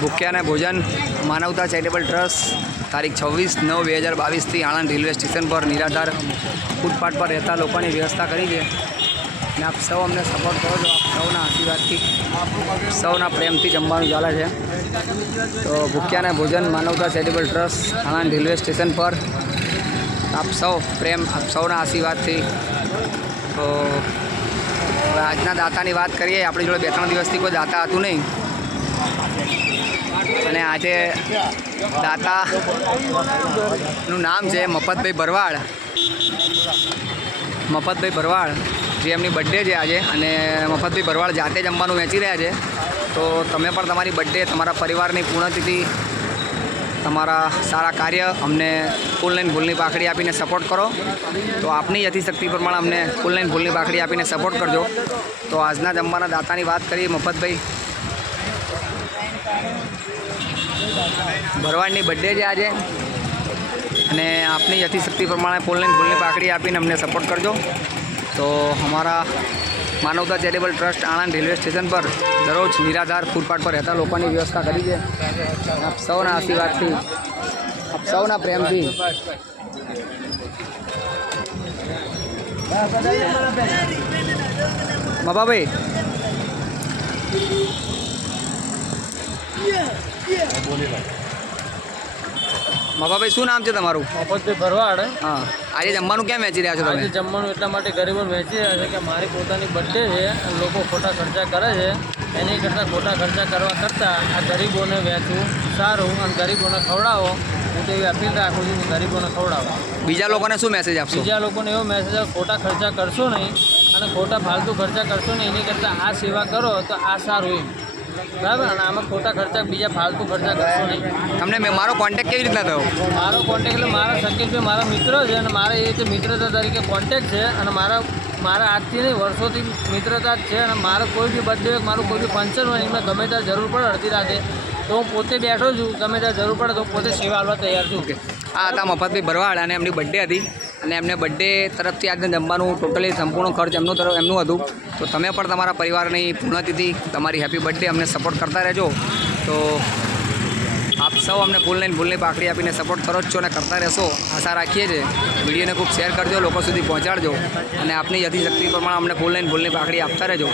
ભૂખ્યાને ભોજન માનવતા charitable trust તારીખ 26/9/2022 આણંદ રેલવે સ્ટેશન પર નિરાધાર ફૂટપાથ પર રહેતા લોકોની વ્યવસ્થા કરી છે અને આપ સૌ અમને સપોર્ટ કરો છો. આપ સૌના આશીર્વાદથી સૌના પ્રેમથી જમવાનું ચાલે છે. તો ભૂખ્યાને ભોજન માનવતા charitable trust Anand railway station પર આપ સૌ પ્રેમ આપ સૌના આશીર્વાદથી. તો હવે આજના દાતાની વાત કરીએ. આપણી જોડે 2-3 દિવસથી કોઈ દાતા હતું નહીં અને આજે દાતાનું નામ છે મફતભાઈ ભરવાડ. મફતભાઈ ભરવાડ જે એમની બર્થડે છે આજે અને મફતભાઈ ભરવાડ જાતે જમવાનું વેચી રહ્યા છે. તો તમે પણ તમારી બર્થડે તમારા પરિવારની પૂર્ણતિથિ તમારા સારા કાર્ય અમને ફૂલ લઈને ફૂલની પાખડી આપીને સપોર્ટ કરો. તો આપની યથાશક્તિ પ્રમાણે અમને ફૂલ લઈને ફૂલની પાખડી આપીને સપોર્ટ કરજો. તો આજના જમવાના દાતાની વાત કરીએ. મફતભાઈ ભરવાડની બર્થડે છે આજે અને આપની યથાશક્તિ પ્રમાણે ફૂલ લઈને ફૂલની પાખડી આપીને અમને સપોર્ટ કરજો. તો અમારા માનવતા charitable trust Anand railway station પર દરરોજ નિરાધાર ફૂટપાથ પર રહેતા લોકોની વ્યવસ્થા કરી છે. આપ સૌના આશીર્વાદથી આપ સૌના પ્રેમથી બાબાભાઈ બાબાભાઈ શું નામ છે તમારું? મફતભાઈ ભરવાડ. હા, આજે જમવાનું કેમ વેચી રહ્યા છો તમે? આજે જમવાનું એટલા માટે ગરીબોને વેચી રહ્યા છે કે મારી પોતાની બર્થડે છે અને લોકો ખોટા ખર્ચા કરે છે. એની કરતાં ખોટા ખર્ચા કરવા કરતાં આ ગરીબોને વેચવું સારું અને ગરીબોને ખવડાવો. હું તો એવી અપીલ રાખું છું કે ગરીબોને ખવડાવો. બીજા લોકોને શું મેસેજ આપશો? બીજા લોકોને એવો મેસેજ આપો ખોટા ખર્ચા કરશો નહીં અને ખોટા ફાલતુ ખર્ચા કરશો નહીં. એની કરતાં આ સેવા કરો તો આ સારું એમ. બરાબર. અને આમાં ખોટા ખર્ચા બીજા ફાલતુ ખર્ચા કરશો નહીં. તમને મારો કોન્ટેક્ટ કેવી રીતના થયો? મારો કોન્ટેક્ટ એટલે મારા સકેશભાઈ મારા મિત્ર છે અને મારે એ રીતે મિત્રતા તરીકે કોન્ટેક્ટ છે અને મારા આજથી નહીં વર્ષોથી મિત્રતા જ છે. અને મારો કોઈ બી બર્થડે હોય મારું કોઈ બી ફંક્શન હોય એમને ગમે ત્યાં જરૂર પડે અડધી રાતે તો હું પોતે બેઠો છું. ગમે ત્યાં જરૂર પડે તો હું પોતે સેવા આપવા તૈયાર છું. આ હતા મફતભાઈ ભરવાડ અને એમની બર્થડે હતી અને એમને બર્થડે તરફથી આજને જમવાનું ટોટલી સંપૂર્ણ ખર્ચ એમનું હતું. તો તમે પણ તમારા પરિવારની પૂર્ણતિથિ તમારી હેપી બર્થડે અમને સપોર્ટ કરતા રહેજો. તો આપ સૌ અમને ફૂલ લઈને ફૂલની પાખડી આપીને સપોર્ટ કરો જ છો અને કરતા રહેશો આશા રાખીએ છીએ. વિડીયોને ખૂબ શેર કરજો, લોકો સુધી પહોંચાડજો અને આપની યથાશક્તિ પ્રમાણે અમને ફૂલ લઈને ફૂલની પાખડી આપતા રહેજો.